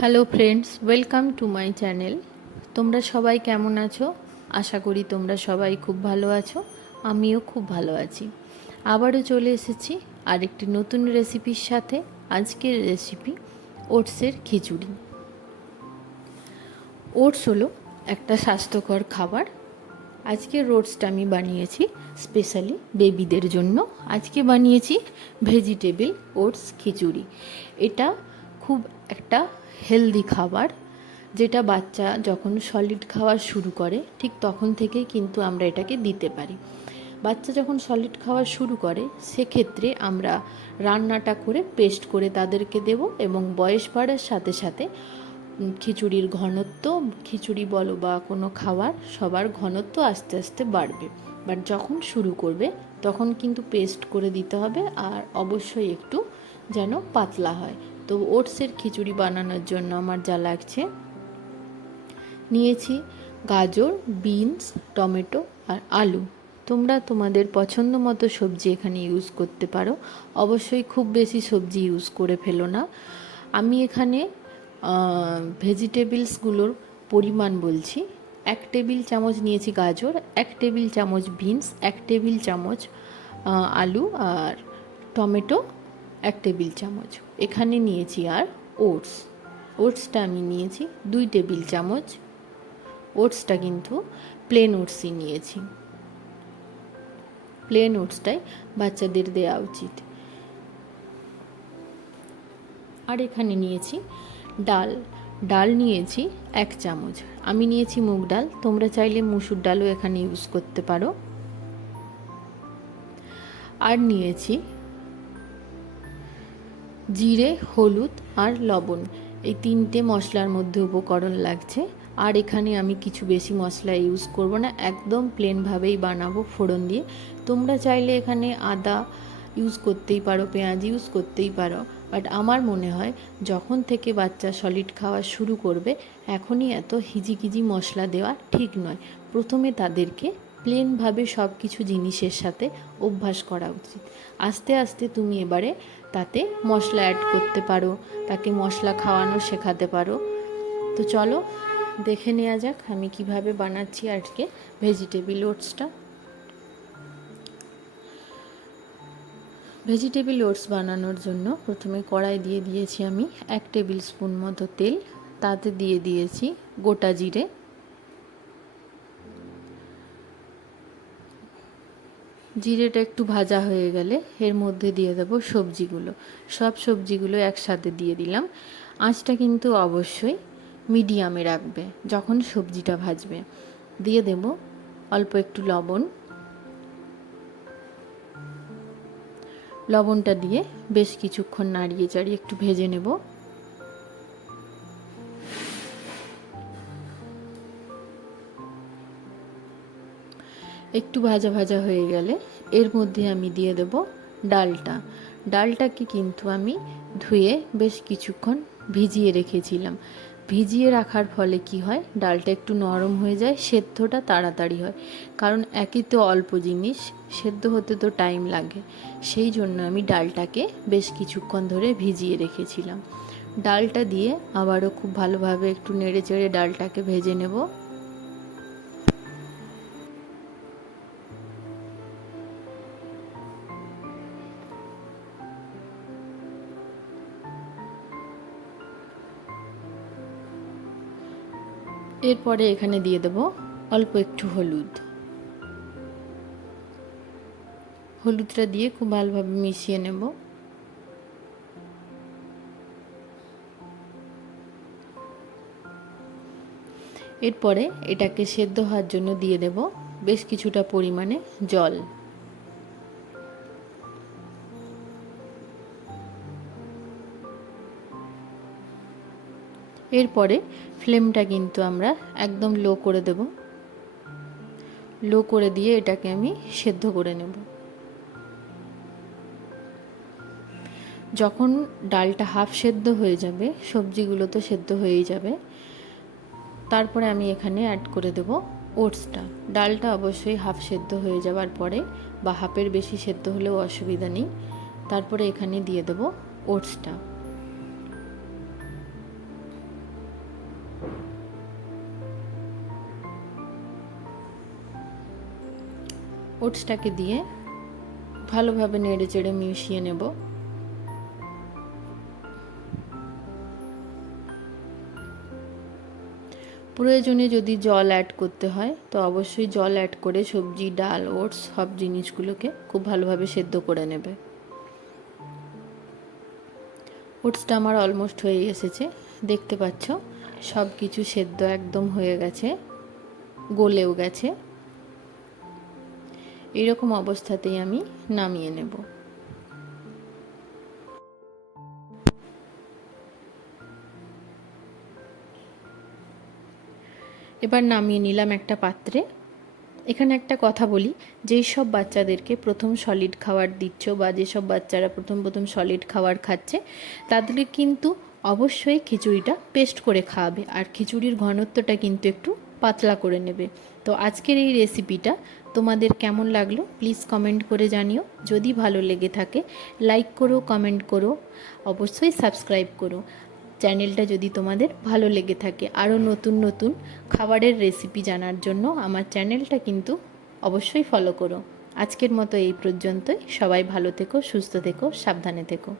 Hello friends, welcome to my channel. তোমরা সবাই কেমন আছো? আশা করি তোমরা সবাই খুব ভালো আছো। আমিও খুব ভালো আছি। আবারও চলে এসেছি আরেকটি নতুন রেসিপির সাথে। আজকের রেসিপি ওটসের খিচুড়ি। ওটস হলো একটা স্বাস্থ্যকর খাবার। আজকের ওটসটা আমি বানিয়েছি স্পেশালি বেবিদের জন্য। আজকে বানিয়েছি ভেজিটেবল ওটস খিচুড়ি। এটা খুব একটা হেলদি খাবার, যেটা বাচ্চা যখন সলিড খাওয়া শুরু করে ঠিক তখন থেকেই কিন্তু আমরা এটাকে দিতে পারি। বাচ্চা যখন সলিড খাওয়া শুরু করে সেক্ষেত্রে আমরা রান্নাটা করে পেস্ট করে তাদেরকে দেব, এবং বয়স বাড়ার সাথে সাথে খিচুড়ির ঘনত্ব, খিচুড়ি বলো বা কোনো খাবার, সবার ঘনত্ব আস্তে আস্তে বাড়বে। বাট যখন শুরু করবে তখন কিন্তু পেস্ট করে দিতে হবে, আর অবশ্যই একটু যেন পাতলা হয়। তো ওটসের খিচুড়ি বানানোর জন্য আমার যা লাগছে, নিয়েছি গাজর, বিনস, টমেটো আর আলু। তোমরা তোমাদের পছন্দ মতো সবজি এখানে ইউজ করতে পারো। অবশ্যই খুব বেশি সবজি ইউজ করে ফেলো না। আমি এখানে ভেজিটেবলসগুলোর পরিমাণ বলছি। 1 টেবিল চামচ নিয়েছি গাজর, 1 টেবিল চামচ বিনস, 1 টেবিল চামচ আলু, আর টমেটো 1 টেবিল চামচ। এখানে নিয়েছি আর ওটসটা আমি নিয়েছি 2 টেবিল চামচ। ওটসটা কিন্তু প্লেন ওটসই নিয়েছি। প্লেন ওটসটাই বাচ্চাদের দেওয়া উচিত। আর এখানে নিয়েছি ডাল নিয়েছি 1 চামচ। আমি নিয়েছি মুগ ডাল, তোমরা চাইলে মুসুর ডালও এখানে ইউজ করতে পারো। আর নিয়েছি জিরে, হলুদ আর লবণ। এই 3টে মশলার মধ্যে উপকরণ লাগছে। আর এখানে আমি কিছু বেশি মশলা ইউজ করব না, একদম প্লেনভাবেই বানাবো ফোড়ন দিয়ে। তোমরা চাইলে এখানে আদা ইউজ করতেই পারো, পেঁয়াজ ইউজ করতেই পারো। বাট আমার মনে হয় যখন থেকে বাচ্চা সলিড খাওয়া শুরু করবে এখনই এত হিজিকিজি মশলা দেওয়া ঠিক নয়। প্রথমে তাদেরকে প্লেনভাবে সব কিছু জিনিসের সাথে অভ্যাস করা উচিত। আস্তে আস্তে তুমি এবারে তাতে মশলা অ্যাড করতে পারো, তাকে মশলা খাওয়ানো শেখাতে পারো। তো চলো দেখে নেওয়া যাক আমি কিভাবে বানাচ্ছি আজকে ভেজিটেবল ওটসটা। ভেজিটেবল ওটস বানানোর জন্য প্রথমে কড়াই দিয়ে দিয়েছি আমি 1 টেবিল স্পুন মতো তেল। তাতে দিয়ে দিয়েছি গোটা জিরে, জিরেটা একটু ভাজা হয়ে গেলে এর মধ্যে দিয়ে দেবো সবজিগুলো। সব সবজিগুলো একসাথে দিয়ে দিলাম। আঁচটা কিন্তু অবশ্যই মিডিয়ামে রাখবে যখন সবজিটা ভাজবে। দিয়ে দেব অল্প একটু লবণটা দিয়ে বেশ কিছুক্ষণ নাড়িয়ে চাড়িয়ে একটু ভেজে নেব। একটু ভাজা ভাজা হয়ে গেলে এর মধ্যে আমি দিয়ে দেব ডালটাকে কিন্তু আমি ধুয়ে বেশ কিছুক্ষণ ভিজিয়ে রেখেছিলাম। ভিজিয়ে রাখার ফলে কি হয়, ডালটা একটু নরম হয়ে যায়, সেদ্ধটা তাড়াতাড়ি হয়। কারণ একই তো অল্প জিনিস, সেদ্ধ হতে তো টাইম লাগে। সেই জন্য আমি ডালটাকে বেশ কিছুক্ষণ ধরে ভিজিয়ে রেখেছিলাম। ডালটা দিয়ে আবারও খুব ভালোভাবে একটু নেড়ে চেড়ে ডালটাকে ভেজে নেব। এরপরে এখানে দিয়ে দেব অল্প একটু হলুদটা দিয়ে খুব ভালোভাবে মিশিয়ে নেব। এরপরে এটাকে সেদ্ধ হওয়ার জন্য দিয়ে দেব বেশ কিছুটা পরিমাণে জল। এরপরে ফ্লেমটা কিন্তু আমরা একদম লো করে দেব। লো করে দিয়ে এটাকে আমি সেদ্ধ করে নেব। যখন ডালটা হাফ সেদ্ধ হয়ে যাবে, সবজিগুলো তো সেদ্ধ হয়েই যাবে, তারপরে আমি এখানে অ্যাড করে দেব ওটসটা। ডালটা অবশ্যই হাফ সেদ্ধ হয়ে যাওয়ার পরে, বা হাফের বেশি সেদ্ধ হলেও অসুবিধা নেই। তারপরে এখানে দিয়ে দেব ওটসটা। ওটসটাকে দিয়ে ভালোভাবে নেড়ে চেড়ে মিশিয়ে নেব। প্রয়োজনে যদি জল অ্যাড করতে হয় তো অবশ্যই জল অ্যাড করে সবজি, ডাল, ওটস সব জিনিসগুলোকে খুব ভালোভাবে সেদ্ধ করে নেবে। ওটসটা আমার অলমোস্ট হয়ে এসেছে, দেখতে পাচ্ছ সব কিছু সেদ্ধ একদম হয়ে গেছে, গলেও গেছে। এইরকম অবস্থাতেই আমি নামিয়ে নেব। এবার নামিয়ে নিলাম একটা পাত্রে। এখানে একটা কথা বলি, যেই সব বাচ্চাদেরকে প্রথম সলিড খাবার দিচ্ছ বা যেসব বাচ্চারা প্রথম সলিড খাবার খাচ্ছে তাদেরকে কিন্তু অবশ্যই খিচুড়িটা পেস্ট করে খাওয়াবে, আর খিচুড়ির ঘনত্বটা কিন্তু একটু পাতলা করে নেবে। তো আজকের এই রেসিপিটা তোমাদের কেমন লাগলো প্লিজ কমেন্ট করে জানিও। যদি ভালো লেগে থাকে লাইক করো, কমেন্ট করো, অবশ্যই সাবস্ক্রাইব করো। চ্যানেলটা যদি তোমাদের ভালো লেগে থাকে আরও নতুন নতুন খাবারের রেসিপি জানার জন্য আমার চ্যানেলটা কিন্তু অবশ্যই ফলো করো। আজকের মতো এই পর্যন্তই। সবাই ভালো থেকো, সুস্থ থেকো, সাবধানে থেকো।